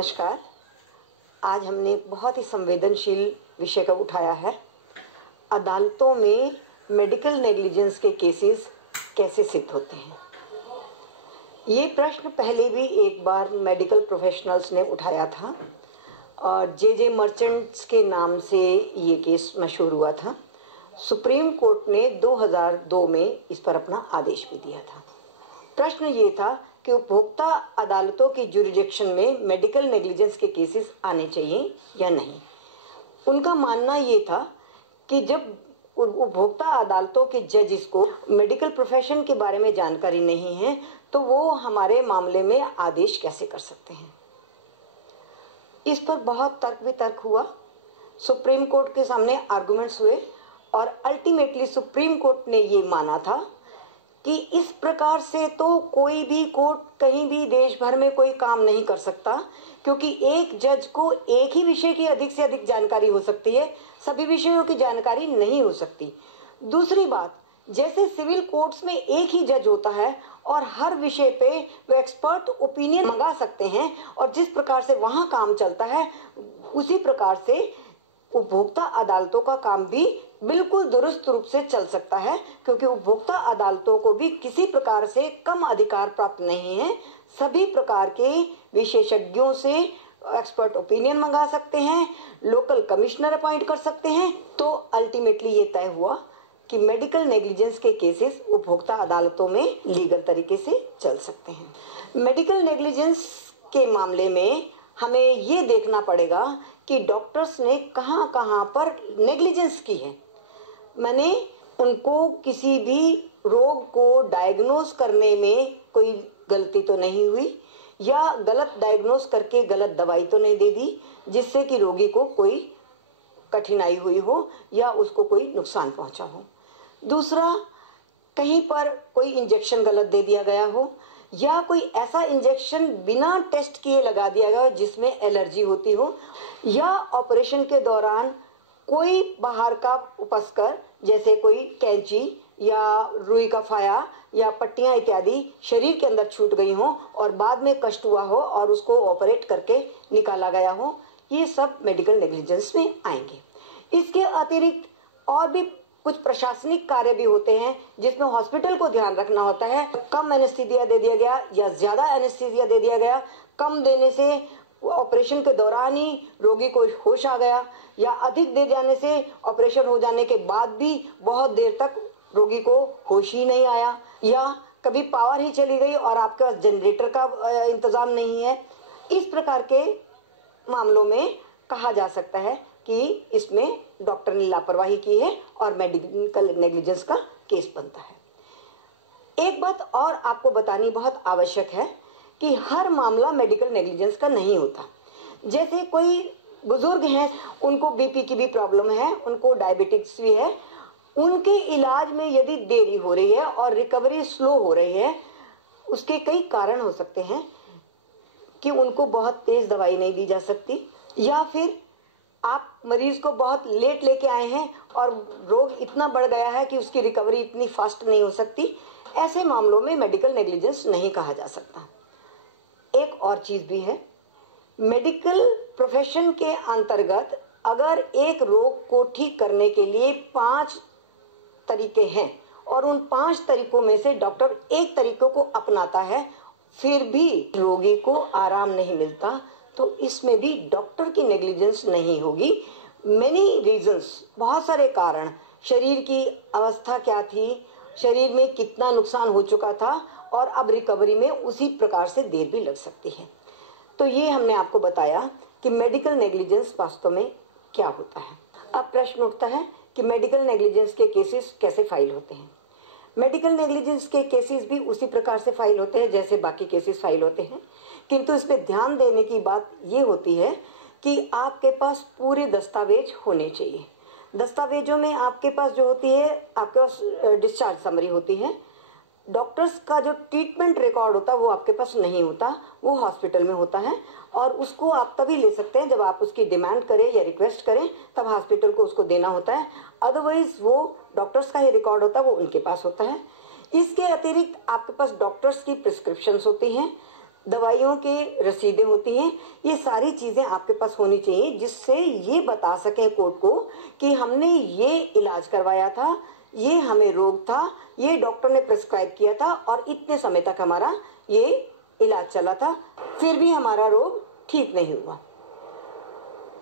नमस्कार। आज हमने बहुत ही संवेदनशील विषय का उठाया है। अदालतों में मेडिकल नेग्लिजेंस के केसेस कैसे सिद्ध होते हैं। ये प्रश्न पहले भी एक बार मेडिकल प्रोफेशनल्स ने उठाया था और जे मर्चेंट्स के नाम से ये केस मशहूर हुआ था। सुप्रीम कोर्ट ने 2002 में इस पर अपना आदेश भी दिया था। प्रश्न ये था कि उपभोक्ता अदालतों की जुरिडिक्शन में मेडिकल नेग्लिजेंस के केसेस आने चाहिए या नहीं। उनका मानना ये था कि जब उपभोक्ता अदालतों के जजेस को मेडिकल प्रोफेशन के बारे में जानकारी नहीं है तो वो हमारे मामले में आदेश कैसे कर सकते हैं। इस पर बहुत तर्क वितर्क हुआ, सुप्रीम कोर्ट के सामने आर्गुमेंट्स हुए और अल्टीमेटली सुप्रीम कोर्ट ने ये माना था कि इस प्रकार से तो कोई भी कोर्ट कहीं भी देश भर में कोई काम नहीं कर सकता, क्योंकि एक जज को एक ही विषय की अधिक से अधिक जानकारी हो सकती है, सभी विषयों की जानकारी नहीं हो सकती। दूसरी बात, जैसे सिविल कोर्ट्स में एक ही जज होता है और हर विषय पे वो एक्सपर्ट ओपिनियन मंगा सकते हैं और जिस प्रकार से वहां काम चलता है उसी प्रकार से उपभोक्ता अदालतों का काम भी बिल्कुल दुरुस्त रूप से चल सकता है, क्योंकि उपभोक्ता अदालतों को भी किसी प्रकार से कम अधिकार प्राप्त नहीं है। सभी प्रकार के विशेषज्ञों से एक्सपर्ट ओपिनियन मंगा सकते हैं, लोकल कमिश्नर अपॉइंट कर सकते हैं। तो अल्टीमेटली ये तय हुआ कि मेडिकल नेग्लिजेंस के केसेस उपभोक्ता अदालतों में लीगल तरीके से चल सकते हैं। मेडिकल नेग्लिजेंस के मामले में हमें ये देखना पड़ेगा कि डॉक्टर्स ने कहां कहां पर नेग्लिजेंस की है। मैंने उनको किसी भी रोग को डायग्नोज करने में कोई गलती तो नहीं हुई या गलत डायग्नोज करके गलत दवाई तो नहीं दे दी जिससे कि रोगी को कोई कठिनाई हुई हो या उसको कोई नुकसान पहुंचा हो। दूसरा, कहीं पर कोई इंजेक्शन गलत दे दिया गया हो या कोई ऐसा इंजेक्शन बिना टेस्ट किए लगा दिया गया हो जिसमें एलर्जी होती हो, या ऑपरेशन के दौरान कोई बाहर का उपस्कर जैसे कोई कैंची या रुई का फाया या पट्टियां इत्यादि शरीर के अंदर छूट गई हो और बाद में कष्ट हुआ हो और उसको ऑपरेट करके निकाला गया हो, ये सब मेडिकल नेग्लिजेंस में आएंगे। इसके अतिरिक्त और भी कुछ प्रशासनिक कार्य भी होते हैं जिसमें हॉस्पिटल को ध्यान रखना होता है। कम एनेस्थीसिया दे दिया गया या ज्यादा एनेस्थीसिया दे दिया गया, कम देने से ऑपरेशन के दौरान ही रोगी को होश आ गया या अधिक दे जाने से ऑपरेशन हो जाने के बाद भी बहुत देर तक रोगी को होश ही नहीं आया, या कभी पावर ही चली गई और आपके पास जनरेटर का इंतजाम नहीं है। इस प्रकार के मामलों में कहा जा सकता है कि इसमें डॉक्टर ने लापरवाही की है और मेडिकल नेग्लिजेंस का केस बनता है। एक बात और आपको बतानी बहुत आवश्यक है कि हर मामला मेडिकल नेग्लिजेंस का नहीं होता। जैसे कोई बुजुर्ग हैं, उनको बीपी की भी प्रॉब्लम है, उनको डायबिटिक्स भी है, उनके इलाज में यदि देरी हो रही है और रिकवरी स्लो हो रही है, उसके कई कारण हो सकते हैं कि उनको बहुत तेज दवाई नहीं दी जा सकती, या फिर आप मरीज को बहुत लेट लेके आए हैं और रोग इतना बढ़ गया है कि उसकी रिकवरी इतनी फास्ट नहीं हो सकती। ऐसे मामलों में मेडिकल नेग्लिजेंस नहीं कहा जा सकता। एक और चीज भी है, मेडिकल प्रोफेशन के अंतर्गत अगर एक रोग को ठीक करने के लिए 5 तरीके हैं और उन 5 तरीकों में से डॉक्टर एक तरीके को अपनाता है फिर भी रोगी को आराम नहीं मिलता, तो इसमें भी डॉक्टर की नेग्लिजेंस नहीं होगी। मेनी रीजंस, बहुत सारे कारण, शरीर की अवस्था क्या थी, शरीर में कितना नुकसान हो चुका था और अब रिकवरी में उसी प्रकार से देर भी लग सकती है। तो ये हमने आपको बताया कि मेडिकल नेग्लिजेंस वास्तव में क्या होता है। अब प्रश्न उठता है कि मेडिकल नेग्लिजेंस के केसेस कैसे फाइल होते हैं। मेडिकल नेग्लिजेंस के केसेस भी उसी प्रकार से फाइल होते हैं जैसे बाकी केसेस फाइल होते हैं, किंतु इसमें ध्यान देने की बात ये होती है कि आपके पास पूरे दस्तावेज होने चाहिए। दस्तावेजों में आपके पास जो होती है, आपके पास डिस्चार्ज समरी होती है, डॉक्टर्स का जो ट्रीटमेंट रिकॉर्ड होता है वो आपके पास नहीं होता, वो हॉस्पिटल में होता है और उसको आप तभी ले सकते हैं जब आप उसकी डिमांड करें या रिक्वेस्ट करें, तब हॉस्पिटल को उसको देना होता है। अदरवाइज वो डॉक्टर्स का ही रिकॉर्ड होता है, वो उनके पास होता है। इसके अतिरिक्त आपके पास डॉक्टर्स की प्रिस्क्रिप्शंस होती हैं, दवाइयों के रसीदें होती हैं। ये सारी चीज़ें आपके पास होनी चाहिए जिससे ये बता सकें कोर्ट को कि हमने ये इलाज करवाया था, ये हमें रोग था, ये डॉक्टर ने प्रिस्क्राइब किया था और इतने समय तक हमारा ये इलाज चला था, फिर भी हमारा रोग ठीक नहीं हुआ।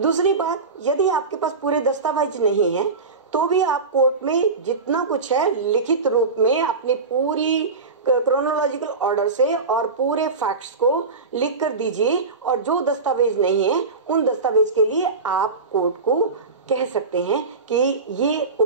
दूसरी बात, यदि आपके पास पूरे दस्तावेज नहीं है तो भी आप कोर्ट में जितना कुछ है लिखित रूप में अपनी पूरी क्रोनोलॉजिकल ऑर्डर से और पूरे फैक्ट्स को लिख कर दीजिए, और जो दस्तावेज नहीं है उन दस्तावेज के लिए आप कोर्ट को कह सकते हैं कि ये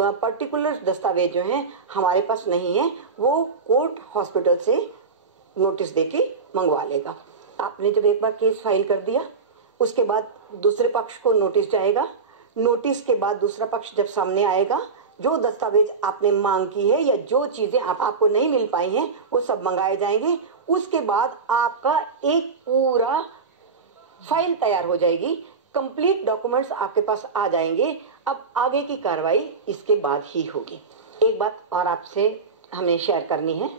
पर्टिकुलर दस्तावेज जो हैं हमारे पास नहीं है, वो कोर्ट हॉस्पिटल से नोटिस देके मंगवा लेगा। आपने जब एक बार केस फाइल कर दिया, उसके बाद दूसरे पक्ष को नोटिस जाएगा, नोटिस के बाद दूसरा पक्ष जब सामने आएगा, जो दस्तावेज आपने मांग की है या जो चीजें आपको नहीं मिल पाई हैं वो सब मंगाए जाएंगे। उसके बाद आपका एक पूरा फाइल तैयार हो जाएगी, कंप्लीट डॉक्यूमेंट्स आपके पास आ जाएंगे। अब आगे की कार्रवाई इसके बाद ही होगी। एक बात और आपसे हमें शेयर करनी है।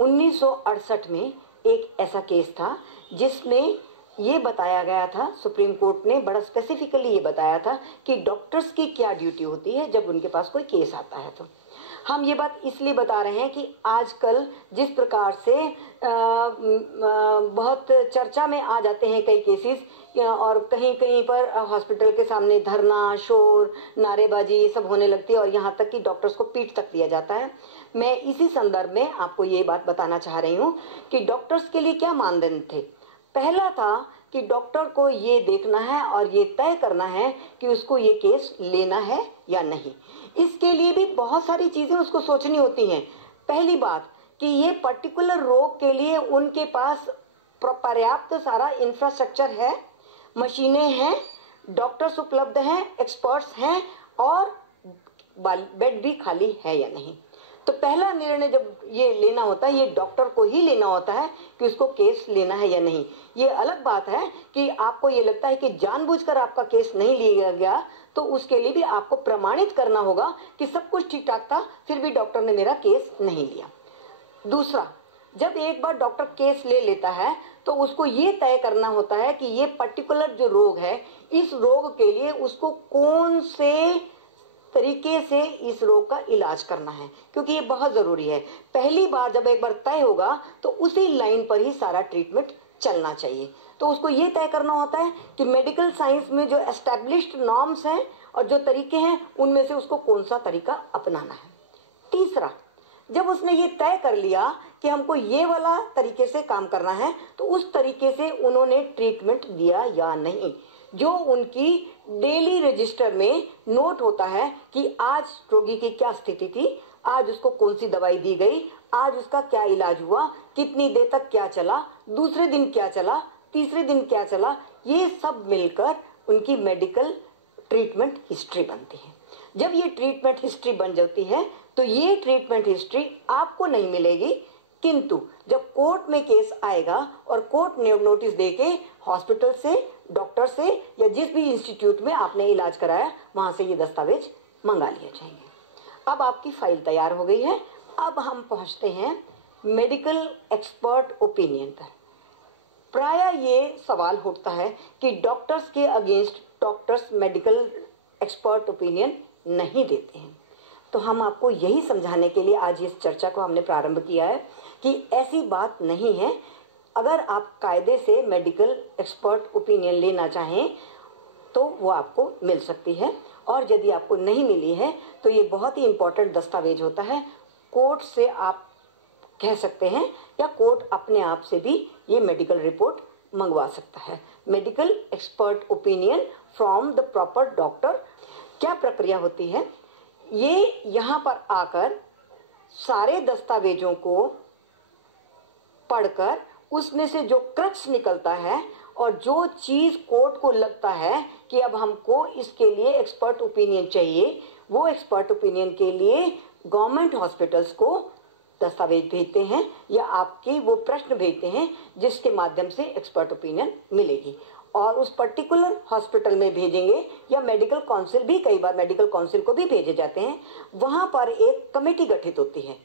1968 में एक ऐसा केस था जिसमें ये बताया गया था, सुप्रीम कोर्ट ने बड़ा स्पेसिफिकली ये बताया था कि डॉक्टर्स की क्या ड्यूटी होती है जब उनके पास कोई केस आता है। तो हम ये बात इसलिए बता रहे हैं कि आजकल जिस प्रकार से बहुत चर्चा में आ जाते हैं कई केसेस, और कहीं कहीं पर हॉस्पिटल के सामने धरना, शोर, नारेबाजी ये सब होने लगती है और यहाँ तक कि डॉक्टर्स को पीट तक दिया जाता है। मैं इसी संदर्भ में आपको ये बात बताना चाह रही हूँ कि डॉक्टर्स के लिए क्या मानदंड थे। पहला था कि डॉक्टर को ये देखना है और ये तय करना है कि उसको ये केस लेना है या नहीं। इसके लिए भी बहुत सारी चीजें उसको सोचनी होती हैं। पहली बात कि ये पर्टिकुलर रोग के लिए उनके पास पर्याप्त सारा इंफ्रास्ट्रक्चर है, मशीनें हैं, डॉक्टर्स उपलब्ध हैं, एक्सपर्ट्स हैं और बेड भी खाली है या नहीं। तो पहला निर्णय जब ये लेना होता है, ये डॉक्टर को ही लेना होता है कि उसको केस लेना है या नहीं। ये अलग बात है कि आपको ये लगता है कि जानबूझकर आपका केस नहीं लिया गया, तो उसके लिए भी आपको प्रमाणित करना होगा कि सब कुछ ठीक ठाक था, फिर भी डॉक्टर ने मेरा केस नहीं लिया। दूसरा, जब एक बार डॉक्टर केस ले लेता है तो उसको ये तय करना होता है कि ये पर्टिकुलर जो रोग है, इस रोग के लिए उसको कौन से तरीके से इस रोग का इलाज करना है, क्योंकि ये बहुत जरूरी है। पहली बार जब एक बार तय होगा तो उसी लाइन पर ही सारा ट्रीटमेंट चलना चाहिए। तो उसको ये तय करना होता है कि मेडिकल साइंस में जो एस्टैब्लिश्ड नॉर्म्स हैं और जो तरीके हैं उनमें से उसको कौन सा तरीका अपनाना है। तीसरा, जब उसने ये तय कर लिया कि हमको ये वाला तरीके से काम करना है, तो उस तरीके से उन्होंने ट्रीटमेंट दिया या नहीं, जो उनकी डेली रजिस्टर में नोट होता है कि आज रोगी की क्या स्थिति थी, आज उसको कौन सी दवाई दी गई, आज उसका क्या इलाज हुआ, कितनी देर तक क्या चला, दूसरे दिन क्या चला, तीसरे दिन क्या चला, ये सब मिलकर उनकी मेडिकल ट्रीटमेंट हिस्ट्री बनती है। जब ये ट्रीटमेंट हिस्ट्री बन जाती है तो ये ट्रीटमेंट हिस्ट्री आपको नहीं मिलेगी, किंतु जब कोर्ट में केस आएगा और कोर्ट ने नोटिस देके हॉस्पिटल से, डॉक्टर से या जिस भी इंस्टीट्यूट में आपने इलाज कराया वहां से ये दस्तावेज मंगा लिए जाएंगे। अब आपकी फाइल तैयार हो गई है। अब हम पहुंचते हैं मेडिकल एक्सपर्ट ओपिनियन पर। प्राय ये सवाल उठता है कि डॉक्टर्स के against doctors medical expert opinion नहीं देते हैं। तो हम आपको यही समझाने के लिए आज इस चर्चा को हमने प्रारंभ किया है कि ऐसी बात नहीं है। अगर आप कायदे से मेडिकल एक्सपर्ट ओपिनियन लेना चाहें तो वो आपको मिल सकती है, और यदि आपको नहीं मिली है तो ये बहुत ही इंपॉर्टेंट दस्तावेज होता है। कोर्ट से आप कह सकते हैं या कोर्ट अपने आप से भी ये मेडिकल रिपोर्ट मंगवा सकता है। Medical expert opinion from the proper doctor. क्या प्रक्रिया होती है? ये यहाँ पर आकर सारे दस्तावेजों को पढ़कर उसमें से जो क्रक्स निकलता है और जो चीज कोर्ट को लगता है कि अब हमको इसके लिए एक्सपर्ट ओपिनियन चाहिए, वो एक्सपर्ट ओपिनियन के लिए गवर्नमेंट हॉस्पिटल्स को दस्तावेज भेजते हैं या आपके वो प्रश्न भेजते हैं जिसके माध्यम से एक्सपर्ट ओपिनियन मिलेगी, और उस पर्टिकुलर हॉस्पिटल में भेजेंगे या मेडिकल काउंसिल भी, कई बार मेडिकल काउंसिल को भी भेजे जाते हैं। वहां पर एक कमेटी गठित होती है।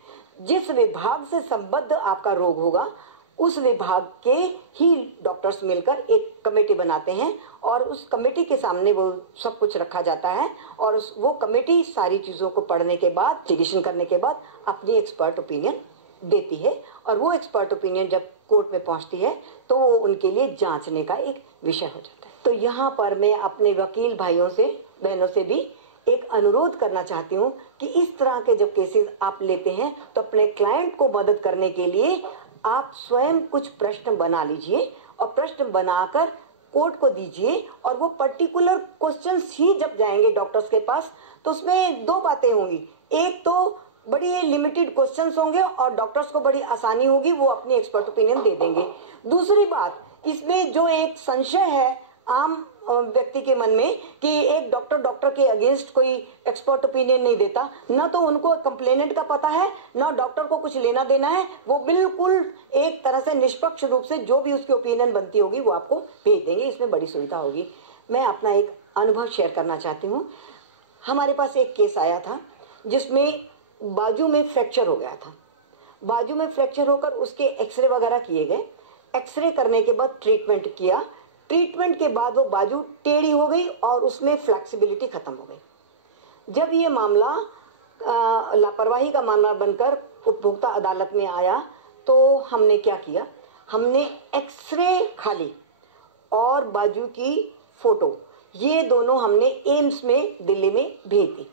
जिस विभाग से संबद्ध आपका रोग होगा उस विभाग के ही डॉक्टर्स मिलकर एक कमेटी बनाते हैं और उस कमेटी के सामने वो सब कुछ रखा जाता है और वो कमेटी सारी चीज़ों को पढ़ने के बाद, डिसीजन करने के बाद अपनी एक्सपर्ट ओपिनियन देती है और वो एक्सपर्ट ओपिनियन जब कोर्ट में पहुंचती है तो वो उनके लिए जांचने का एक विषय हो जाता है। तो यहाँ पर मैं अपने वकील भाइयों से, बहनों से भी एक अनुरोध करना चाहती हूँ कि इस तरह के जब केसेस आप लेते हैं तो अपने क्लाइंट को मदद करने के लिए आप स्वयं कुछ प्रश्न बना लीजिए और प्रश्न बनाकर कोर्ट को दीजिए और वो पर्टिकुलर क्वेश्चंस ही जब जाएंगे डॉक्टर्स के पास तो उसमें दो बातें होंगी। एक तो बड़ी लिमिटेड क्वेश्चंस होंगे और डॉक्टर्स को बड़ी आसानी होगी, वो अपनी एक्सपर्ट ओपिनियन दे देंगे। दूसरी बात, इसमें जो एक संशय है आम व्यक्ति के मन में कि एक डॉक्टर के अगेंस्ट कोई एक्सपर्ट ओपिनियन नहीं देता, न तो उनको कंप्लेनेंट का पता है न डॉक्टर को कुछ लेना देना है, वो बिल्कुल एक तरह से निष्पक्ष रूप से जो भी उसकी ओपिनियन बनती होगी वो आपको भेज देंगे। इसमें बड़ी सुविधा होगी। मैं अपना एक अनुभव शेयर करना चाहती हूँ। हमारे पास एक केस आया था जिसमें बाजू में फ्रैक्चर हो गया था। बाजू में फ्रैक्चर होकर उसके एक्सरे वगैरह किए गए। एक्सरे करने के बाद ट्रीटमेंट किया। ट्रीटमेंट के बाद वो बाजू टेढ़ी हो गई और उसमें फ्लेक्सिबिलिटी खत्म हो गई। जब ये मामला लापरवाही का मामला बनकर उपभोक्ता अदालत में आया तो हमने क्या किया, हमने एक्सरे खाली और बाजू की फोटो ये दोनों हमने एम्स में दिल्ली में भेज दी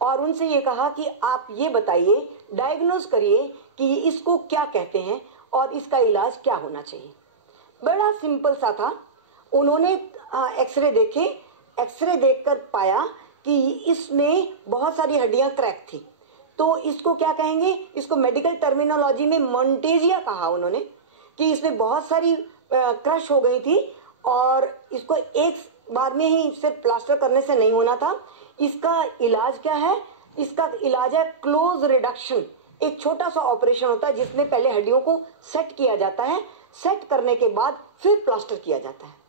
और उनसे ये कहा कि आप ये बताइए, डायग्नोज करिए कि इसको क्या कहते हैं और इसका इलाज क्या होना चाहिए। बड़ा सिंपल सा था। उन्होंने एक्सरे देखे, एक्सरे देखकर पाया कि इसमें बहुत सारी हड्डियां क्रैक थी। तो इसको क्या कहेंगे, इसको मेडिकल टर्मिनोलॉजी में मोन्टेजिया कहा उन्होंने कि इसमें बहुत सारी क्रश हो गई थी और इसको एक बार में ही सिर्फ प्लास्टर करने से नहीं होना था। इसका इलाज क्या है, इसका इलाज है क्लोज रिडक्शन। एक छोटा सा ऑपरेशन होता है जिसमें पहले हड्डियों को सेट किया जाता है, सेट करने के बाद फिर प्लास्टर किया जाता है।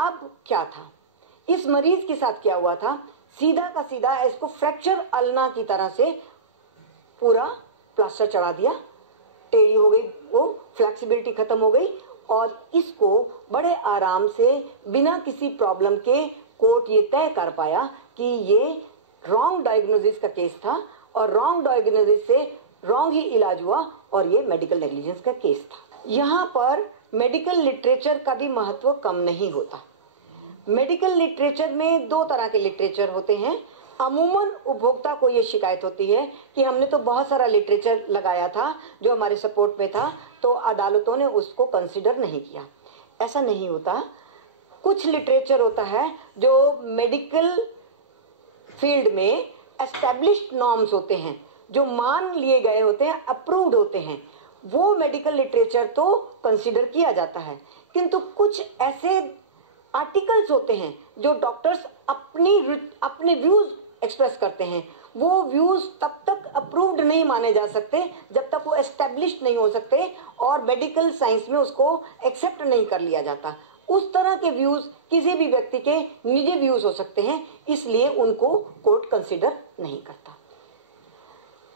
अब क्या था, इस मरीज के साथ क्या हुआ था, सीधा का सीधा इसको फ्रैक्चर अल्ना की तरह से पूरा प्लास्टर चढ़ा दिया, टेढ़ी हो गई, वो फ्लेक्सिबिलिटी खत्म हो गई और इसको बड़े आराम से बिना किसी प्रॉब्लम के कोर्ट ये तय कर पाया कि ये रॉन्ग डायग्नोसिस का केस था और रॉन्ग डायग्नोसिस से रॉन्ग ही इलाज हुआ और ये मेडिकल नेग्लिजेंस का केस था। यहाँ पर मेडिकल लिटरेचर का भी महत्व कम नहीं होता। मेडिकल लिटरेचर में दो तरह के लिटरेचर होते हैं। अमूमन उपभोक्ता को ये शिकायत होती है कि हमने तो बहुत सारा लिटरेचर लगाया था जो हमारे सपोर्ट में था, तो अदालतों ने उसको कंसिडर नहीं किया। ऐसा नहीं होता। कुछ लिटरेचर होता है जो मेडिकल फील्ड में एस्टैब्लिश्ड नॉर्म्स होते हैं, जो मान लिए गए होते हैं, अप्रूव्ड होते हैं, वो मेडिकल लिटरेचर तो कंसिडर किया जाता है। किंतु कुछ ऐसे आर्टिकल्स होते हैं जो डॉक्टर्स अपने व्यूज एक्सप्रेस करते हैं, वो व्यूज तब तक अप्रूव्ड नहीं माने जा सकते जब तक वो एस्टैब्लिश्ड नहीं हो सकते और मेडिकल साइंस में उसको एक्सेप्ट नहीं कर लिया जाता। उस तरह के व्यूज किसी भी व्यक्ति के निजी व्यूज हो सकते हैं, इसलिए उनको कोर्ट कंसिडर नहीं करता।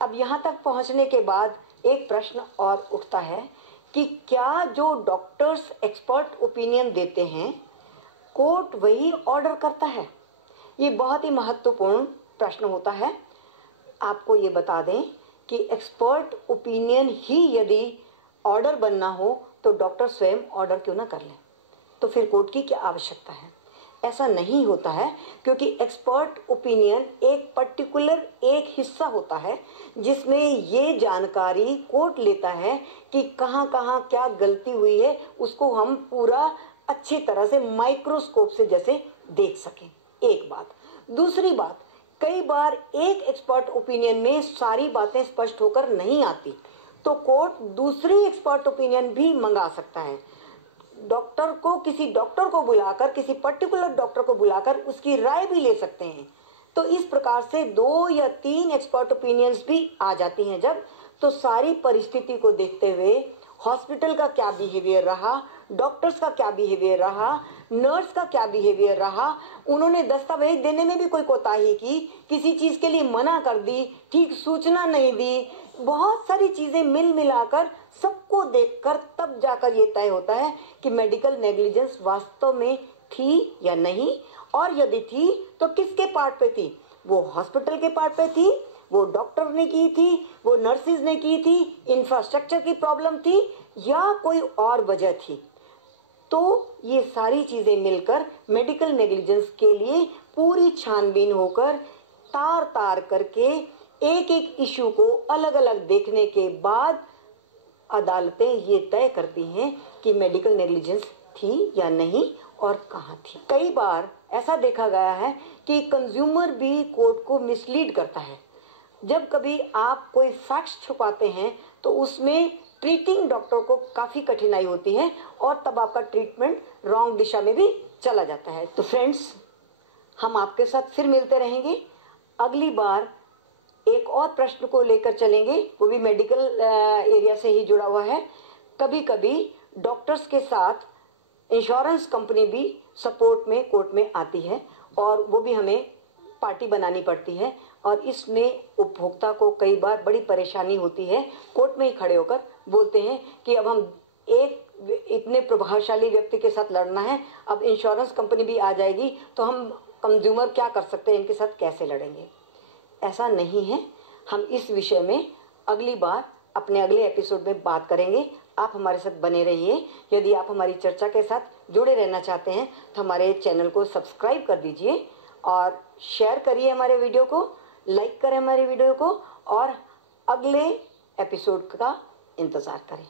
अब यहाँ तक पहुँचने के बाद एक प्रश्न और उठता है कि क्या जो डॉक्टर्स एक्सपर्ट ओपिनियन देते हैं कोर्ट वही ऑर्डर करता है? ये बहुत ही महत्वपूर्ण प्रश्न होता है। आपको ये बता दें कि एक्सपर्ट ओपिनियन ही यदि ऑर्डर बनना हो तो डॉक्टर स्वयं ऑर्डर क्यों ना कर ले, तो फिर कोर्ट की क्या आवश्यकता है? ऐसा नहीं होता है, क्योंकि एक्सपर्ट ओपिनियन एक पर्टिकुलर एक हिस्सा होता है जिसमें ये जानकारी कोर्ट लेता है कि कहाँ कहाँ क्या गलती हुई है, उसको हम पूरा अच्छी तरह से माइक्रोस्कोप से जैसे देख सकें। एक बात। दूसरी बात, कई बार एक एक्सपर्ट ओपिनियन में सारी बातें स्पष्ट होकर नहीं आती, तो कोर्ट दूसरी एक्सपर्ट ओपिनियन भी मंगा सकता है। डॉक्टर को, किसी डॉक्टर को बुलाकर, किसी पर्टिकुलर डॉक्टर को बुलाकर उसकी राय भी ले सकते हैं। तो इस प्रकार से 2 या 3 एक्सपर्ट ओपिनियंस भी आ जाती हैं जब, तो सारी परिस्थिति को देखते हुए हॉस्पिटल का क्या बिहेवियर रहा, डॉक्टर्स का क्या बिहेवियर रहा, नर्स का क्या बिहेवियर रहा, उन्होंने दस्तावेज देने में भी कोई कोताही की, किसी चीज़ के लिए मना कर दी, ठीक सूचना नहीं दी, बहुत सारी चीजें मिल मिलाकर सबको देखकर तब जाकर ये तय होता है कि मेडिकल नेग्लिजेंस वास्तव में थी या नहीं, और यदि थी तो किसके पार्ट पे थी। वो हॉस्पिटल के पार्ट पे थी, वो डॉक्टर ने की थी, वो नर्सिस ने की थी, इंफ्रास्ट्रक्चर की प्रॉब्लम थी, या कोई और वजह थी। तो ये सारी चीजें मिलकर मेडिकल नेग्लिजेंस के लिए पूरी छानबीन होकर तार तार करके एक एक इशू को अलग अलग देखने के बाद अदालतें ये तय करती हैं कि मेडिकल नेग्लिजेंस थी या नहीं और कहाँ थी। कई बार ऐसा देखा गया है कि कंज्यूमर भी कोर्ट को मिसलीड करता है। जब कभी आप कोई फैक्ट्स छुपाते हैं तो उसमें ट्रीटिंग डॉक्टर को काफ़ी कठिनाई होती है और तब आपका ट्रीटमेंट रॉन्ग दिशा में भी चला जाता है। तो फ्रेंड्स, हम आपके साथ फिर मिलते रहेंगे। अगली बार एक और प्रश्न को लेकर चलेंगे, वो भी मेडिकल एरिया से ही जुड़ा हुआ है। कभी कभी डॉक्टर्स के साथ इंश्योरेंस कंपनी भी सपोर्ट में कोर्ट में आती है और वो भी हमें पार्टी बनानी पड़ती है, और इसमें उपभोक्ता को कई बार बड़ी परेशानी होती है। कोर्ट में ही खड़े होकर बोलते हैं कि अब हम एक इतने प्रभावशाली व्यक्ति के साथ लड़ना है, अब इंश्योरेंस कंपनी भी आ जाएगी तो हम कंज्यूमर क्या कर सकते हैं, इनके साथ कैसे लड़ेंगे। ऐसा नहीं है। हम इस विषय में अगली बार अपने अगले एपिसोड में बात करेंगे। आप हमारे साथ बने रहिए। यदि आप हमारी चर्चा के साथ जुड़े रहना चाहते हैं तो हमारे चैनल को सब्सक्राइब कर दीजिए और शेयर करिए हमारे वीडियो को, लाइक करें हमारे वीडियो को, और अगले एपिसोड का इंतज़ार करें।